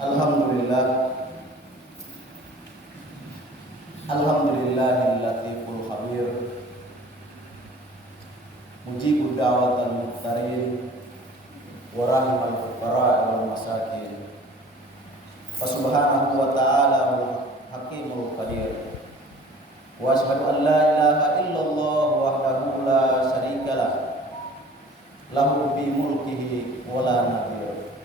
Alhamdulillah, Alhamdulillahil latiful khabir, mujibud da'watal muqtarin, wa rahimal fuqara wal masakin. Fa subhanahu wa ta'ala hakimul qadir. Wa asyhadu an la ilaha illallah wahdahu la syarika lah, lahu bi mulkihi wa la nadir.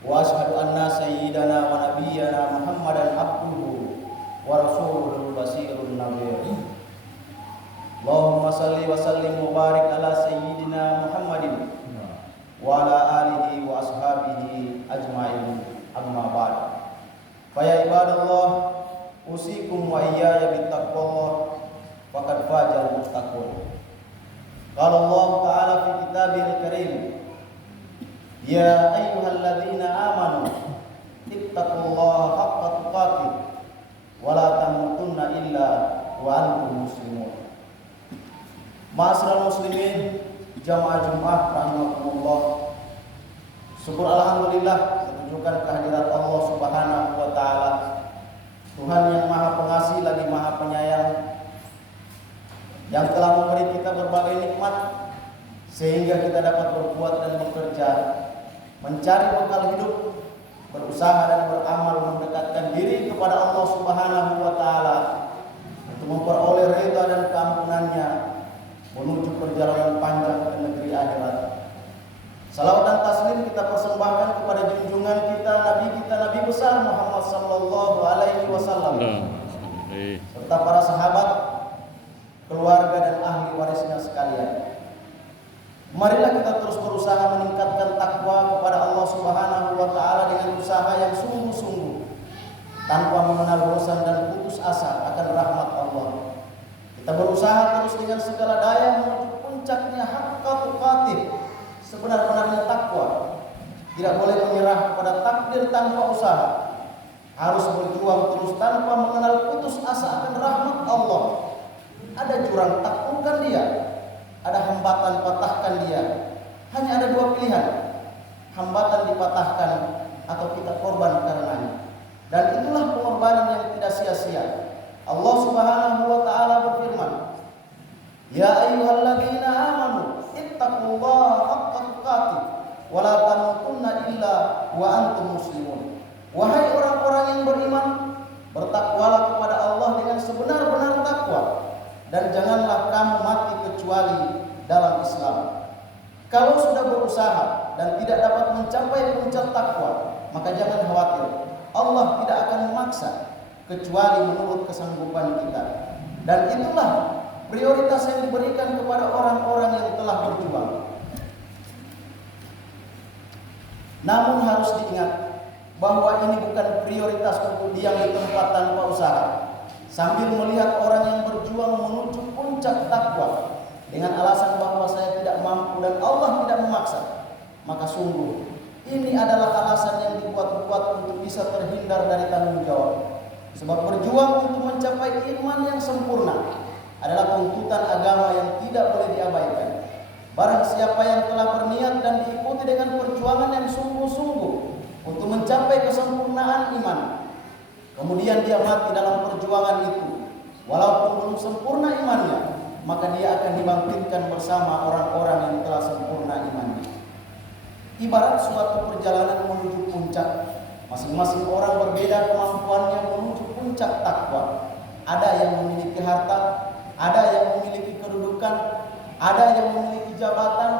Wa asyhadu anna sayyidana wa nabiyyana Muhammadan abduhu wa rasuluhul basirun nadir. Allahumma salli wa sallim wa barik ala sayyidina Muhammadin wa ala alihi wa ashabihi ajma'in. Amma ba'd. Fa ya ibadallah, usikum wa iyaya bittaqwallah, faqad fazal muttaqun. Qala Allah ta'ala fi kitabihil karim, ya ayyuhalladzina amanu ittaqullaha haqqa tuqatih wa la tamutunna illa wa antum muslimun. Ma'asyiral muslimin, jamaah Jumat rahimakumullah. Syukur alhamdulillah menunjukkan kehadirat Allah Subhanahu wa taala, Tuhan yang Maha Pengasih lagi Maha Penyayang, yang telah memberi kita berbagai nikmat sehingga kita dapat berbuat dan bekerja, mencari bekal hidup, berusaha dan beramal mendekatkan diri kepada Allah Subhanahu wa taala untuk memperoleh ridha dan keampunannya menuju perjalanan panjang ke negeri akhirat. Salawat dan taslim kita persembahkan kepada junjungan kita, Nabi besar Muhammad sallallahu alaihi wasallam, serta para sahabat, keluarga dan ahli warisnya sekalian. Marilah kita terus berusaha meningkatkan takwa kepada Allah Subhanahu wa taala dengan usaha yang sungguh-sungguh, tanpa mengenal bosan dan putus asa akan rahmat Allah. Kita berusaha terus dengan segala daya menuju puncaknya haqqa tuqatih, sebenar-benarnya takwa. Tidak boleh menyerah kepada takdir tanpa usaha. Harus berjuang terus tanpa mengenal putus asa akan rahmat Allah. Ada jurang, taklukkan dia. Ada hambatan, patahkan dia. Hanya ada dua pilihan: hambatan dipatahkan atau kita korban karenanya. Dan itulah pengorbanan yang tidak sia-sia. Allah Subhanahu wa taala berfirman, ya ayyuhalladzina amanu ittaqullaha haqqa tuqatih wa la tamutunna illa wa antum muslimun. Wahai orang-orang yang beriman, bertakwalah kepada Allah dengan sebenar-benar takwa, dan janganlah kamu mati kecuali dalam Islam. Kalau sudah berusaha dan tidak dapat mencapai puncak takwa, maka jangan khawatir, Allah tidak akan memaksa kecuali menurut kesanggupan kita. Dan itulah prioritas yang diberikan kepada orang-orang yang telah berjuang. Namun harus diingat bahwa ini bukan prioritas untuk diam di tempat tanpa usaha, sambil melihat orang yang berjuang menuju puncak takwa dengan alasan bahwa saya tidak mampu dan Allah tidak memaksa. Maka sungguh ini adalah alasan yang dibuat-buat untuk bisa terhindar dari tanggung jawab. Sebab berjuang untuk mencapai iman yang sempurna adalah tuntutan agama yang tidak boleh diabaikan. Barang siapa yang telah berniat dan diikuti dengan perjuangan yang sungguh-sungguh untuk mencapai kesempurnaan iman, kemudian dia mati dalam perjuangan itu, walaupun belum sempurna imannya, maka dia akan dibangkitkan bersama orang-orang yang telah sempurna imannya. Ibarat suatu perjalanan menuju puncak, masing-masing orang berbeda kemampuannya menuju puncak takwa. Ada yang memiliki harta, ada yang memiliki kedudukan, ada yang memiliki jabatan,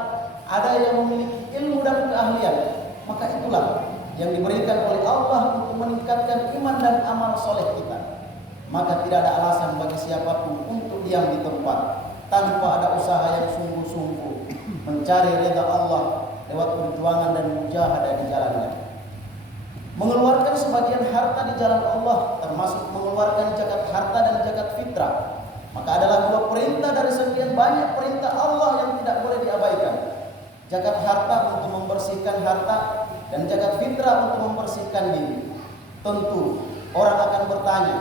ada yang memiliki ilmu dan keahlian. Maka itulah yang diberikan oleh Allah untuk meningkatkan iman dan amal soleh kita. Maka tidak ada alasan bagi siapapun untuk diam di tempat tanpa ada usaha yang sungguh-sungguh mencari ridha Allah lewat perjuangan dan mujahadah di jalannya. Mengeluarkan sebagian harta di jalan Allah, termasuk mengeluarkan zakat harta dan zakat fitrah, maka adalah dua perintah dari sekian banyak perintah Allah yang tidak boleh diabaikan. Zakat harta untuk membersihkan harta dan zakat fitrah untuk membersihkan diri. Tentu orang akan bertanya,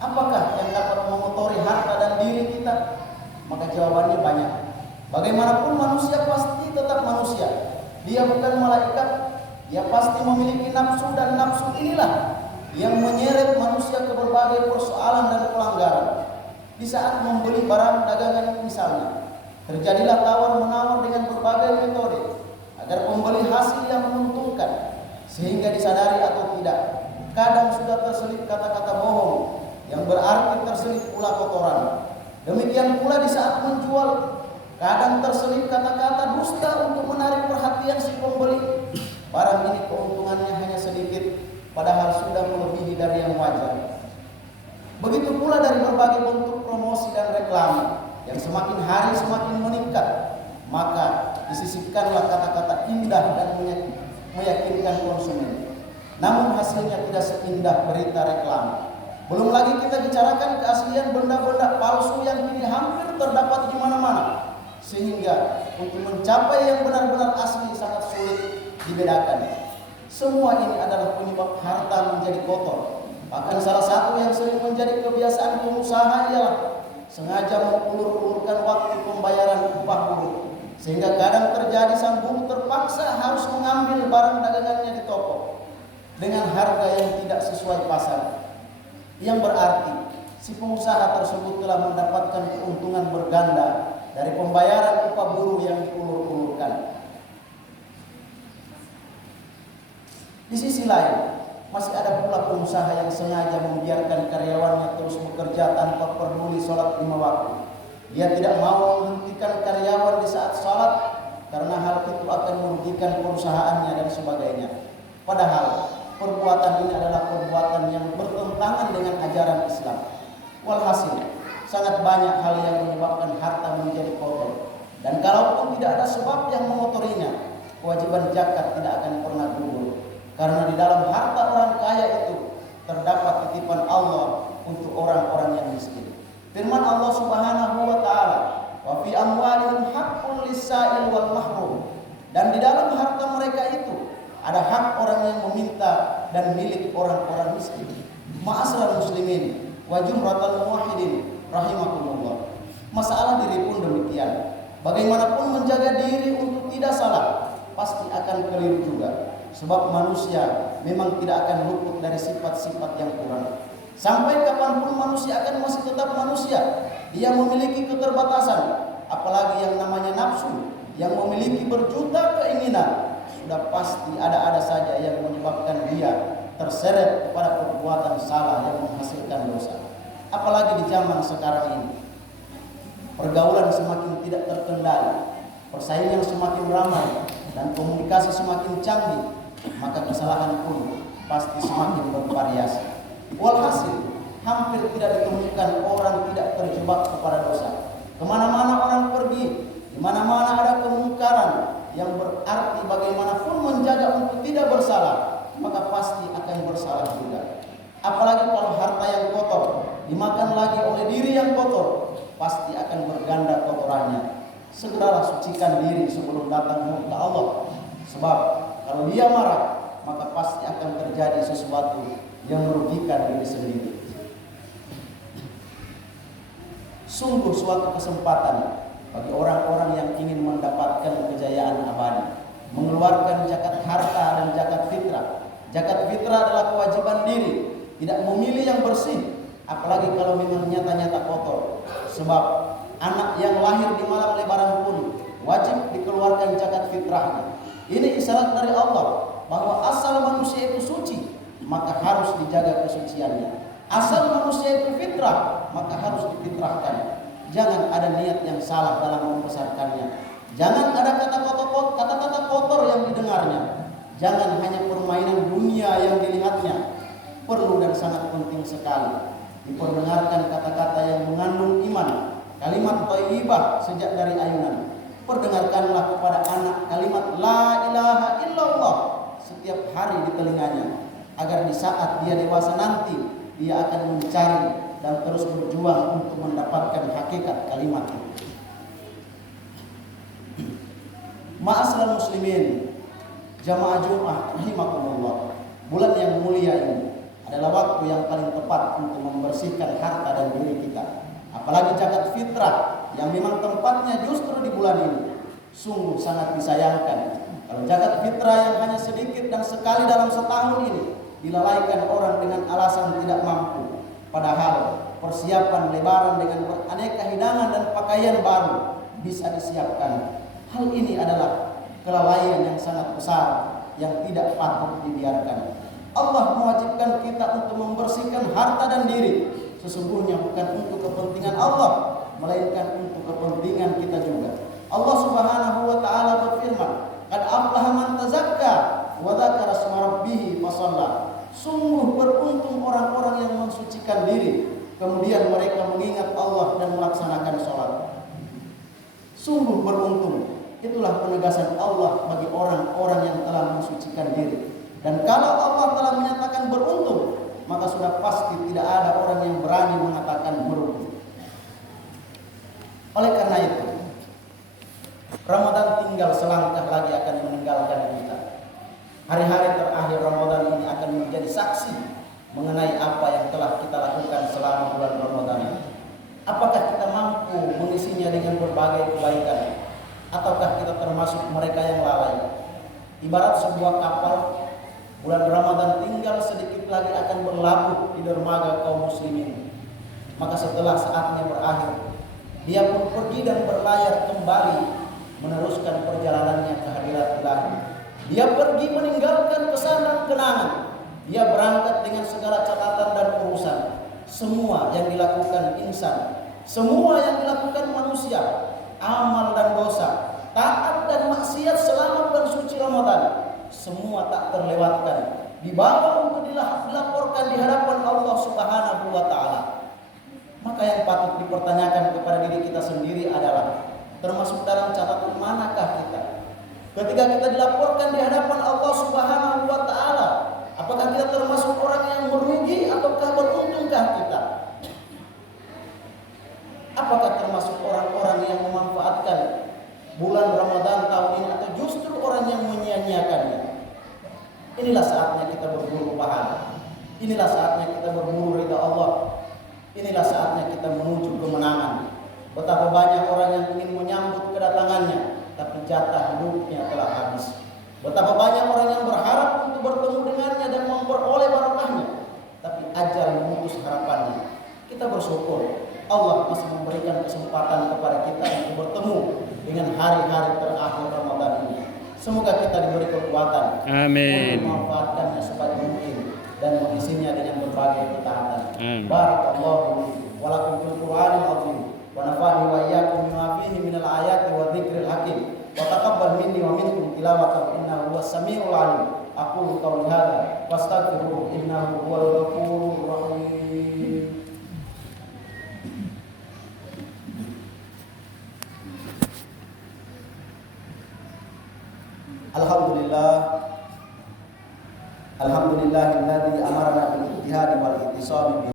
apakah yang dapat mengotori harta dan diri kita? Maka jawabannya banyak. Bagaimanapun manusia pasti tetap manusia. Dia bukan malaikat. Dia pasti memiliki nafsu, dan nafsu inilah yang menyeret manusia ke berbagai persoalan dan pelanggaran. Di saat membeli barang dagangan misalnya, terjadilah tawar-menawar dengan berbagai metode agar pembeli hasil yang menguntungkan, sehingga disadari atau tidak, kadang sudah terselip kata-kata bohong yang berarti terselip pula kotoran. Demikian pula di saat menjual, kadang terselip kata-kata dusta untuk menarik perhatian si pembeli. Barang ini keuntungannya hanya sedikit, padahal sudah melebihi dari yang wajar. Begitu pula dari berbagai bentuk promosi dan reklame yang semakin hari semakin meningkat, maka disisipkanlah kata-kata indah dan meyakinkan konsumen. Namun hasilnya tidak seindah berita reklame. Belum lagi kita bicarakan keaslian benda-benda palsu yang kini hampir terdapat di mana-mana, sehingga untuk mencapai yang benar-benar asli sangat sulit dibedakan. Semua ini adalah penyebab harta menjadi kotor. Bahkan salah satu yang sering menjadi kebiasaan pengusaha ialah sengaja mengulur-ulurkan waktu pembayaran upah buruh, sehingga kadang terjadi sang buruh terpaksa harus mengambil barang dagangannya di toko dengan harga yang tidak sesuai pasar, yang berarti si pengusaha tersebut telah mendapatkan keuntungan berganda dari pembayaran upah buruh yang diulur-ulurkan. Di sisi lain, masih ada pula pengusaha yang sengaja membiarkan karyawannya terus bekerja tanpa peduli sholat 5 waktu. Dia tidak mau menghentikan karyawan di saat sholat karena hal itu akan merugikan perusahaannya dan sebagainya. Padahal perbuatan ini adalah perbuatan yang bertentangan dengan ajaran Islam. Walhasil, sangat banyak hal yang menyebabkan harta menjadi kotor. Dan kalaupun tidak ada sebab yang mengotorinya, kewajiban zakat tidak akan pernah gugur. Karena di dalam harta orang kaya itu terdapat titipan Allah untuk orang-orang yang miskin. Firman Allah Subhanahu wa taala, "Wa fi amwalihim haqqul lis-sa'il wal mahrum." Dan di dalam harta mereka itu ada hak orang yang meminta dan milik orang-orang miskin. Ma'asyiral muslimin wa jumratal muwahhidin rahimakumullah. Masalah diri pun demikian. Bagaimanapun menjaga diri untuk tidak salah, pasti akan keliru juga. Sebab manusia memang tidak akan luput dari sifat-sifat yang kurang. Sampai kapanpun manusia akan masih tetap manusia. Dia memiliki keterbatasan. Apalagi yang namanya nafsu, yang memiliki berjuta keinginan. Sudah pasti ada saja yang menyebabkan dia terseret kepada perbuatan salah yang menghasilkan dosa. Apalagi di zaman sekarang ini, pergaulan semakin tidak terkendali, persaingan semakin ramai, dan komunikasi semakin canggih, maka kesalahan pun pasti semakin bervariasi. Walhasil, hampir tidak ditemukan orang tidak terjebak kepada dosa. Kemana-mana orang pergi, di mana-mana ada kemungkaran, yang berarti bagaimanapun menjaga untuk tidak bersalah, maka pasti akan bersalah juga. Apalagi kalau harta yang kotor dimakan lagi oleh diri yang kotor, pasti akan berganda kotorannya. Segeralah sucikan diri sebelum datang murka Allah. Sebab kalau dia marah, maka pasti akan terjadi sesuatu yang merugikan diri sendiri. Sungguh suatu kesempatan bagi orang-orang yang ingin mendapatkan kejayaan abadi, mengeluarkan zakat harta dan zakat fitrah. Zakat fitrah adalah kewajiban diri, tidak memilih yang bersih, apalagi kalau memang nyata-nyata kotor. Sebab anak yang lahir di malam lebaran pun wajib dikeluarkan zakat fitrahnya. Ini isyarat dari Allah bahwa asal manusia itu suci, maka harus dijaga kesuciannya. Asal manusia itu fitrah, maka harus difitrahkan. Jangan ada niat yang salah dalam membesarkannya. Jangan ada kata-kata kotor yang didengarnya. Jangan hanya permainan dunia yang dilihatnya. Perlu dan sangat penting sekali diperdengarkan kata-kata yang mengandung iman, kalimat thayyibah sejak dari ayunan. Perdengarkanlah kepada anak kalimat la ilaha illallah setiap hari di telinganya, agar di saat dia dewasa nanti dia akan mencari dan terus berjuang untuk mendapatkan hakikat kalimat itu. Ma'asyiral muslimin, jamaah Jumat rahimakumullah. Bulan yang mulia ini adalah waktu yang paling tepat untuk membersihkan harta dan diri kita. Apalagi zakat fitrah yang memang tempatnya justru di bulan ini. Sungguh sangat disayangkan kalau zakat fitrah yang hanya sedikit dan sekali dalam setahun ini dilalaikan orang dengan alasan tidak mampu. Padahal persiapan lebaran dengan aneka hidangan dan pakaian baru bisa disiapkan. Hal ini adalah kelalaian yang sangat besar yang tidak patut dibiarkan. Allah mewajibkan kita untuk membersihkan harta dan diri. Sesungguhnya bukan untuk kepentingan Allah, melainkan untuk kepentingan kita juga. Allah Subhanahu wa taala berfirman, "Qad aflaha man tazakka wa dzakara asma rabbih fasalla." Sungguh beruntung orang-orang yang mensucikan diri, kemudian mereka mengingat Allah dan melaksanakan sholat. Sungguh beruntung. Itulah penegasan Allah bagi orang-orang yang telah mensucikan diri. Dan kalau Allah telah menyatakan beruntung, maka sudah pasti tidak ada orang yang berani mengatakan merugi. Oleh karena itu, Ramadan tinggal selangkah lagi akan meninggalkan kita. Hari-hari terakhir Ramadan ini akan menjadi saksi mengenai apa yang telah kita lakukan selama bulan Ramadan ini. Apakah kita mampu mengisinya dengan berbagai kebaikan, ataukah kita termasuk mereka yang lalai? Ibarat sebuah kapal, bulan Ramadan tinggal sedikit lagi akan berlabuh di dermaga kaum muslimin. Maka setelah saatnya berakhir, dia pun pergi dan berlayar kembali meneruskan perjalanannya ke hadirat Ilahi. Dia pergi meninggalkan kesan dan kenangan. Dia berangkat dengan segala catatan dan urusan. Semua yang dilakukan insan, semua yang dilakukan manusia, amal dan dosa, taat dan maksiat selama bulan suci Ramadan, semua tak terlewatkan, dibawa untuk dilaporkan di hadapan Allah Subhanahu wa taala. Maka yang patut dipertanyakan kepada diri kita sendiri adalah, termasuk dalam catatan manakah kita? Ketika kita dilaporkan di hadapan Allah Subhanahu wa taala, apakah kita termasuk orang yang merugi ataukah beruntungkah kita? Apakah termasuk orang-orang yang memanfaatkan bulan Ramadan tahun ini atau justru orang yang menyia-nyiakannya? Inilah saatnya kita berburu pahala. Inilah saatnya kita berburu ridha Allah. Inilah saatnya kita menuju kemenangan. Betapa banyak orang yang ingin menyambut kedatangannya, tapi jatah hidupnya telah habis. Betapa banyak orang yang berharap untuk bertemu dengannya dan memperoleh barokahnya, tapi ajal memutus harapannya. Kita bersyukur Allah masih memberikan kesempatan kepada kita untuk bertemu dengan hari-hari terakhir Ramadan ini. Semoga kita diberi kekuatan untuk memanfaatkannya sebaik mungkin dan mengisinya dengan berbagai ketaatan. Barakallahu wa lakum fil Qur'anil azim wa nafa'ani wa iyyakum bima fihi minal ayati wa dzikril hakim. Wa taqabbal minni wa minkum tilawatan innahu huwas samiul alim. Aqulu qawli hadza wastaghfiruhu innahu huwal ghafurur rahim. Alhamdulillahilladzi amarna bil ijtihadi wal ihtisami